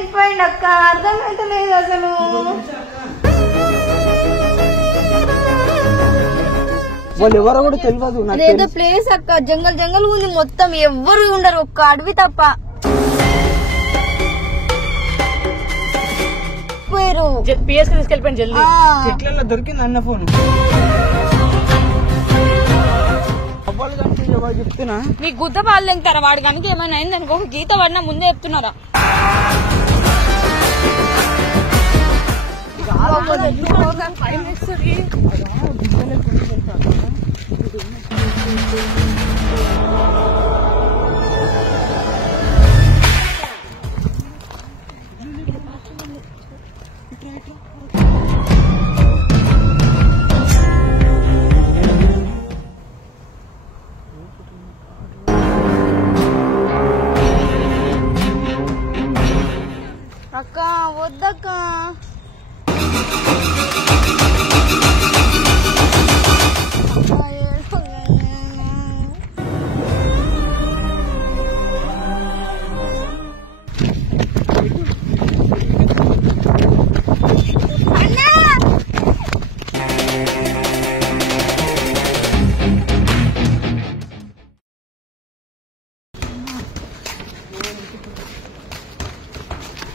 ఏడికి పోయింది అక్క, అర్థమైతే లేదు అసలు. వాళ్ళు ఎవరో కూడా తెలియదు. అదేదో ప్లేస్ అక్క, జంగల్ జంగల్ ఉంది మొత్తం, ఎవ్వరు ఉండరు, ఒక్క అడవి తప్ప. పోయారు తీసుకెళ్ళిపోయింది జల్దీ. చెట్లలో దొరికింది అన్న ఫోన్. చెప్తున్నా మీకు గుద్ద పాలు తింటారా? వాడు కనుక ఏమైనా అయింది అనుకో, గీత పడినా ముందే చెప్తున్నారా? అక్క వద్దక్క.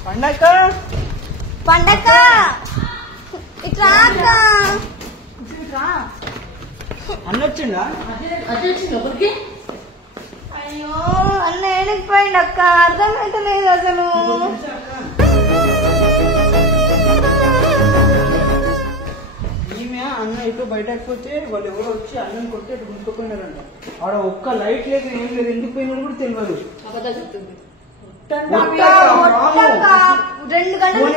పండక్క పండక్క ఇట్లా అక్క. అన్న వచ్చిందా? అయ్యో అన్న ఏడికి పోయింది అక్క, అర్థమైతే లేదు అసలు. ఈమె అన్న ఇటు బయటకు పోతే వాళ్ళు ఎవరో వచ్చి అన్నం కొట్టి అటు గుంటుకుపోయినారంట. ఆడ ఒక్క లైట్ లేదు, ఏం లేదు, ఎందుకు పోయినా కూడా తెలియదు. 2 గంటలు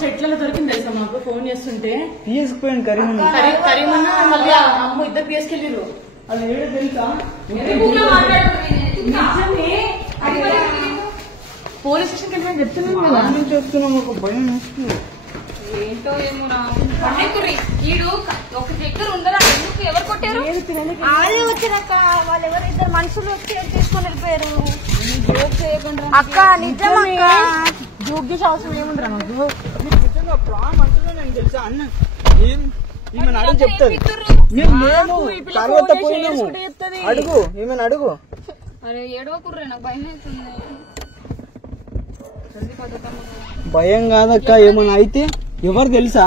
చెట్లలో దొరికింది తెలుసా మాకు, ఫోన్ చేస్తుంటే తీసుకుపోయాను కరీమన్నా మళ్ళీ అమ్మ ఇద్దరు తీసుకెళ్ళిరు. అది ఏడో తెలుసా? పోలీస్ స్టేషన్ కి వెళ్ళి చెప్తున్నాం చెప్తున్నాం, ఒక భయం వస్తుంది. ఏంటో ఏమో ఈడు ఒక దగ్గర ఉండరా, ఎందుకు ఎవరు కొట్టారు? ఆడే వచ్చినాక వాళ్ళు ఎవరిద్దరు మనుషులు వచ్చి తీసుకొని వెళ్ళిపోయారు. అక్క నిజం అక్క, జోక్ చేసే అవసరం ఏముందిరా నాకు. ప్రామ్ అంటున్నా నేను తెలుసా అన్న. ఈమె అడుగు చెప్తాను నేను తర్వాత పోయినాము. అడుగు ఈమెను అడుగు. అరే ఏడవకుర్రే, నాకు భయం అవుతుంది. భయం కాదక్క, ఏమన్నా అయితే ఎవరు తెలుసా?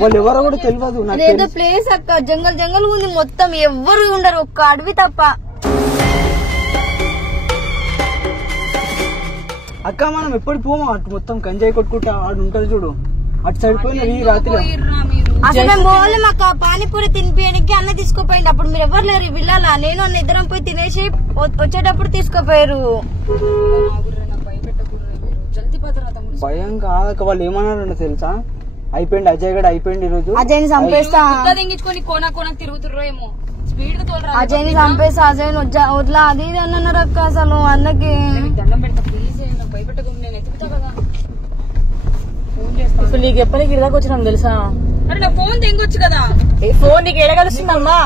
వాళ్ళు ఎవరో కూడా తెలియదు. అదేదో ప్లేస్ అక్క, జంగల్ జంగల్ ఉంది మొత్తం, ఎవ్వరు ఉండరు, ఒక్క అడవి తప్ప. అక్క మనం ఎప్పుడు పోమా అటు మొత్తం గంజాయి కొట్టుకుంటా ఆడు ఉంటారు చూడు, అటు సైడ్ పోయిన ఈ రాత్రి. అసలు మేము పోలేం అక్క, పానీపూరి తినిపించడానికి అన్న తీసుకుపోయింది. అప్పుడు మీరు ఎవరు లేరు వెళ్ళాలా, నేను అన్న ఇద్దరం పోయి తినేసి వచ్చేటప్పుడు తీసుకుపోయారు. భయం కాదక్క, వాళ్ళు ఏమన్నారంట తెలుసా? అయిపోయింది అజయ్ గడ, అయిపోయింది ఈ రోజు అజయ్ ని చంపేస్తా, దింగించుకొని కోనా కోనా తిరుగుతుర్రో ఏమో, స్పీడ్ గా తోలరా. అజయ్ ని చంపేస్తా, అజయ్ వదిలా అది ఇది అన్నారు అక్క. అసలు అన్నకి దండం పెడతా ప్లీజ్, భయపెట్టకు, నేను ఎత్తుకుతా కదా. ఇప్పుడు నీకు ఎప్పటికి ఇలాగ వచ్చినాం తెలుసా? అరే నా ఫోన్ తెంగొచ్చు కదా. ఫోన్ నీకు ఎడగలుస్తుందమ్మా?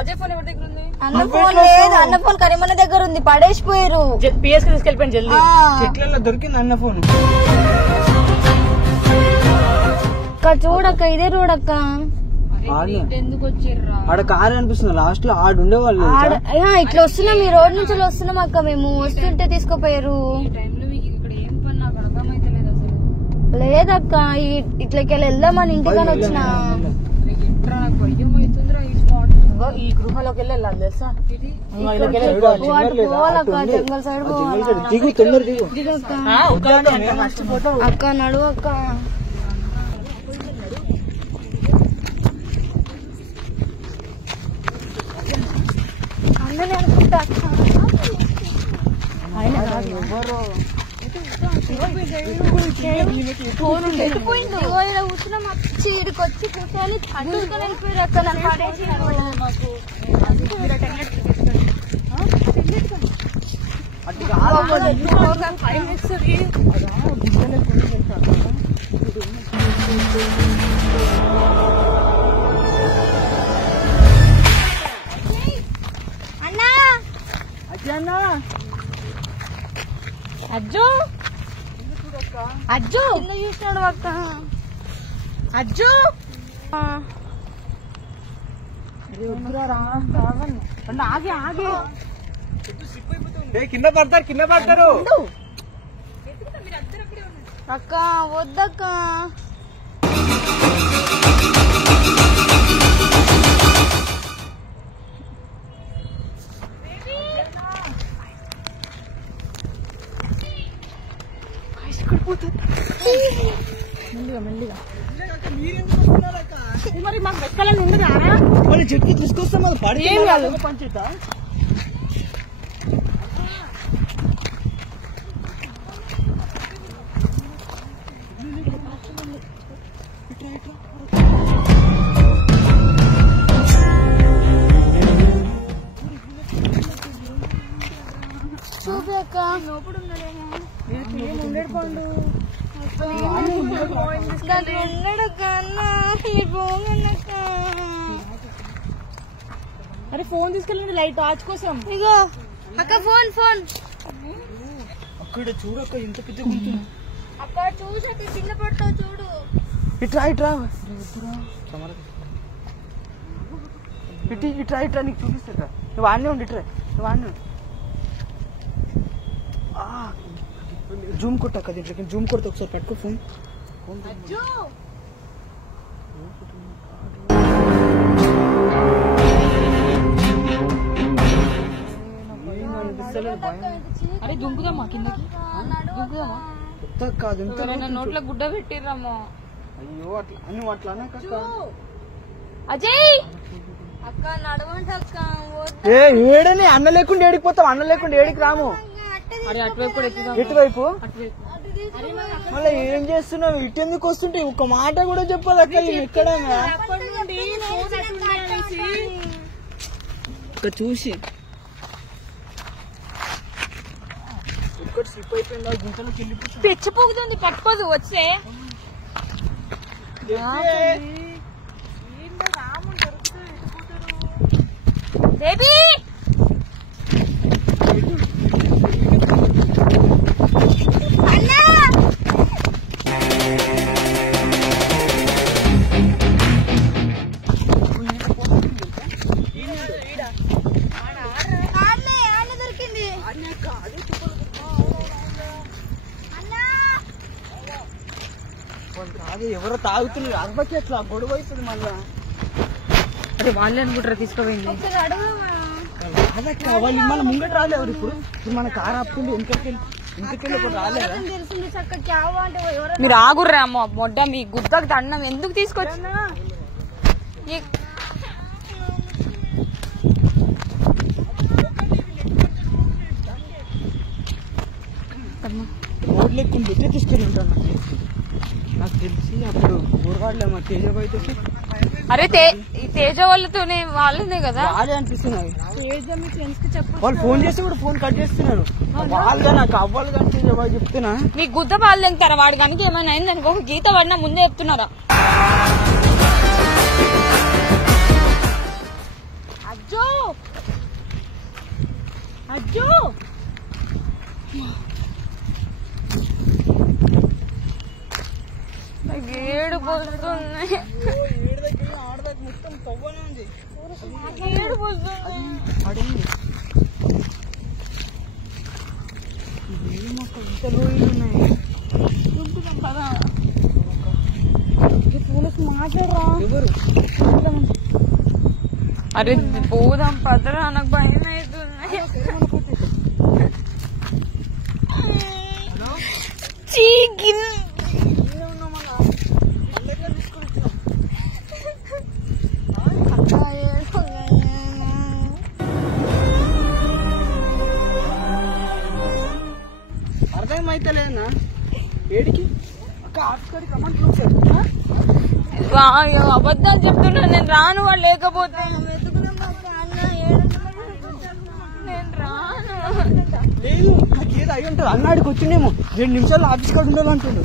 అజయ్ ఫోన్ ఎవరి దగ్గర ఉంది? అన్న ఫోన్ లేదు, అన్న ఫోన్ కరీమన్న దగ్గర ఉంది, పడేసిపోయారు. పిఎస్ కి తీసుకెళ్ళిపోయింది జల్దీ. చెట్లలో దొరికింది అన్న ఫోన్. అక్క చూడక్క, ఇదే రోడక్క. ఎందుకు వచ్చిర్రా? ఆడ కారు అనిపిస్తుంది, లాస్ట్ లో ఆడు ఉండేవాళ్ళు. ఇట్లా వస్తున్నాం, ఈ రోడ్ నుంచి వస్తున్నాం అక్క, మేము వస్తుంటే తీసుకుపోయారు. లేదక్క, ఇట్లకెళ్ళి వెళ్దామని ఇంటికని వచ్చిన. ఈ గృహలోకి వెళ్ళాలి తెలుసా? పోవాలక్క, జంగల్ సైడ్ దిగు, తొందర దిగు అక్క, నడువు అక్క. అందరినీ అనుకుంటా అక్క. కూర్చున్నాం, చీడికి వచ్చి కూర్చొని అడ్డుకొని వెళ్ళిపోయారు అక్క, నన్ను పడేసి. అజ్జు అజ్జు కింద చూసినాడు అక్క. అజ్జు ఆగి ఆగి కింద పడతారు అక్క వద్దక్క. మెల్లిగా మరి మాకు వెక్కాలని ఉండదా? మళ్ళీ చెట్టు తీసుకొస్తాం అది పడి ఏం కాదు. పంచేత చూపి అక్క. లోపల ఉన్నాడేమో. ఉండేడు పండు దాంట్లో ఉన్నాడు అక్క. అన్న మీరు పోగండి అక్క. అరే ఫోన్ తీసుకెళ్ళండి లైట్ టార్చ్ కోసం. ఇగో అక్క ఫోన్ అక్కడ చూడక్క ఇంత పెద్ద గుంటుంది. అక్క చూసి అక్క కింద పడతావు చూడు. ఇట్రా నీకు చూపిస్తా. నువ్వు ఆడనే ఉండి ఇట్రా. నువ్వు ఆడనే జూమ్ కొట్టక్క దీంట్లో. జూమ్ కొడితే ఒకసారి పట్టుకో ఫోన్. అరే దుంకుదామా కిందకి? దుంకుదామా? నోట్లో గుడ్డ పెట్టిర్రమ్మో. అయ్యో అట్లా నువ్వు అట్లా అనక్క. అజయ్ అక్క నడవండి అక్క. ఏడని అన్న లేకుండా ఏడికిపోతాం. అన్న లేకుండా ఏడికి రాము. అరే అటువైపు కూడా ఎక్కుదాం. ఎటువైపు మళ్ళీ ఏం చేస్తున్నావు? ఇటెందుకు వస్తుంటే ఒక మాట కూడా చెప్పదు అక్క. ఎక్కడ చూసి ఇక్కడ స్లిప్ అయిపోయిందా? గుంటలోకి వెళ్ళిపోతుంది. తెచ్చిపోతుంది పట్టుకోదు వచ్చే. బేబీ దొరికింది. కాదు ఎవరో తాగుతున్నారు. అబ్బకి అట్లా గొడవ అవుతుంది మళ్ళా. అరే వాళ్ళే అనుకుంటారా తీసుకుపోయింది. ఒకసారి అడుగుమా. వాళ్ళు మన ముంగట రాలేవారు. ఇప్పుడు మన కారు ఆపుతుంది. ఇంటికెళ్ళి ఒకటి రాలేదా? తెలిసింది చక్క క్యావా అంటే ఎవరో. మీరు ఆగుర్రా అమ్మ మొడ్డ మీ గుద్దకు దండం ఎందుకు తీసుకొచ్చిన? రోడ్ లెక్కని పెట్టి తీసుకెళ్ళి ఉంటాను. నాకు తెలిసి అప్పుడు ఊరగాడలే మా తేజబాయి తోటి. అరే తేజ వాళ్ళతోనే వాళ్ళనే కదా వాళ్ళే అనిపిస్తున్నాయి. వాళ్ళు ఫోన్ చేసి కూడా ఫోన్ కట్ చేస్తున్నారు. వాళ్ళే నాకు అవ్వాలి కానీ తేజబాయి చెప్తున్నా. మీ గుద్ద వాళ్ళు తింటారా? వాడి కనుక ఏమైనా అయిందనుకో గీత పడినా ముందే చెప్తున్నారా? అజ్జో అజ్జో ఏడు పోస్తుంది. ఏడు పోస్తుంది. మాట్లాడరా. అరే పోదాం పదరా నాకు భయం అవుతుంది. అర్థమైతలేనా ఏడికి అక్క? ఆఫీస్కి రమ్మంటే అబద్ధాలు చెప్తున్నా. నేను రాను వాళ్ళు లేకపోతే. నేను రాను. లేదు నాకు ఏదో అయ్యి ఉంటుంది. అన్నాడికి వచ్చిండేమో 2 నిమిషాలు ఆఫీస్ కాడ ఉండాలంటుండు.